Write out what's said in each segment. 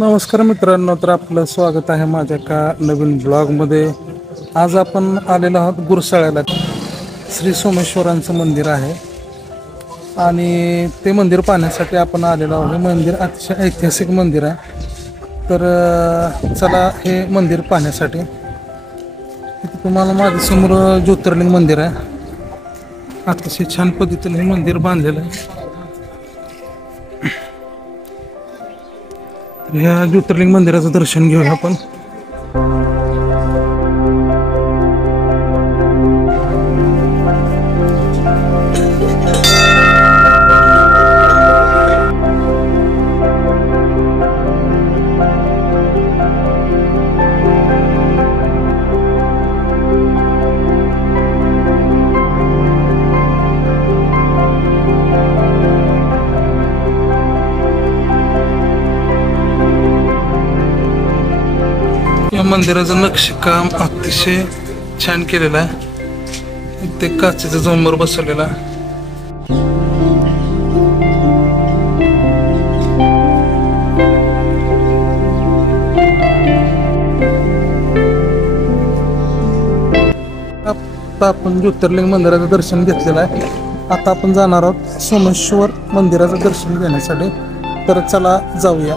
नमस्कार मित्रांनो, तर आपलं स्वागत आहे माझ्या एका नवीन ब्लॉगमध्ये. आज आपण आलेलो आहोत गुरसाळ्याला. श्री सोमेश्वरांचं मंदिर आहे आणि ते मंदिर पाहण्यासाठी आपण आलेलो आहोत. हे मंदिर अतिशय ऐतिहासिक मंदिर आहे. तर चला हे मंदिर पाहण्यासाठी. इथे तुम्हाला माझ्यासमोर ज्योतिर्लिंग मंदिर आहे. अतिशय छान पद्धतीने हे मंदिर बांधलेलं आहे. ह्या ज्योतिर्लिंग मंदिराचं दर्शन घेऊया आपण. या मंदिराचं नक्षीकाम अतिशय छान केलेलं आहे. ते काचेचा झुंबर बसवलेला आहे. आता आपण ज्योतिर्लिंग मंदिराचं दर्शन घेतलेलं आहे. आता आपण जाणार आहोत सोमेश्वर मंदिराचं दर्शन घेण्यासाठी. तर चला जाऊया.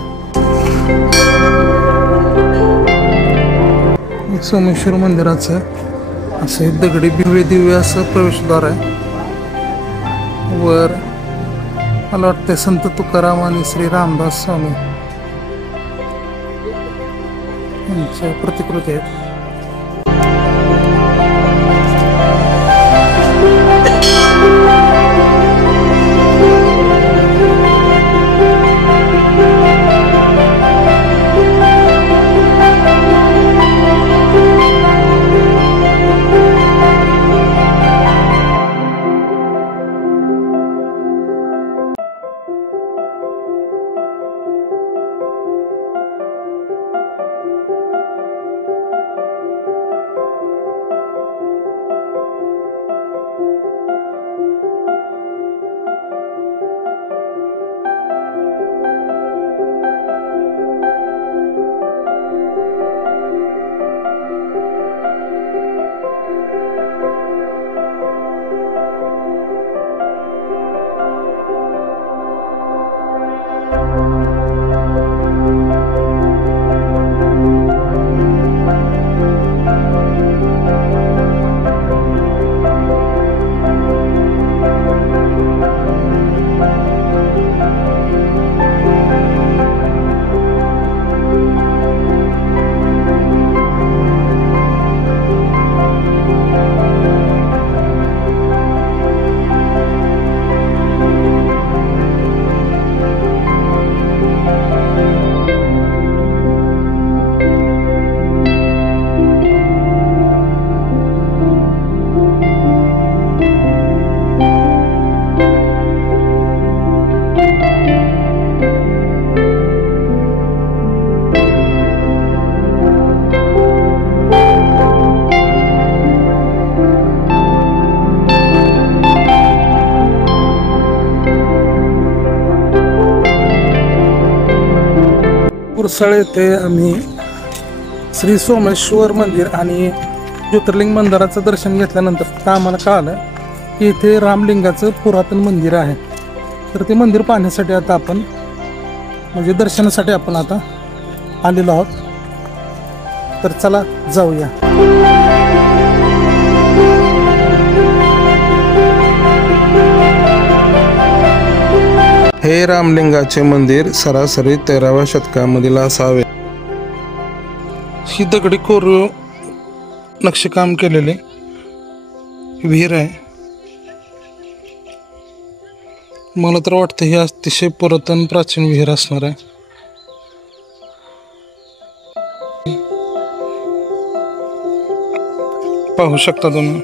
सोमेश्वर मंदिराचं असे दगडी दिव्य असं प्रवेशद्वार आहे. वर मला वाटतं संत तुकाराम आणि श्री रामदास स्वामी यांच्या प्रतिकृती आहेत. गुरसाळे येथे आम्ही श्री सोमेश्वर मंदिर आणि ज्योतिर्लिंग मंदिराचं दर्शन घेतल्यानंतर आता आम्हाला कळालं की इथे रामलिंगाचं पुरातन मंदिर आहे. तर ते मंदिर पाहण्यासाठी आता आपण म्हणजे दर्शनासाठी आपण आता आलेलो आहोत. तर चला जाऊया. हे रामलिंगाचे मंदिर सरासरी 13व्या शतकामधील असावे. ही दगडी कोरीव नक्षीकाम केलेले विहीर आहे. मला तर वाटतं ही अतिशय पुरातन प्राचीन विहीर असणार आहे. पाहू शकता तुम्ही.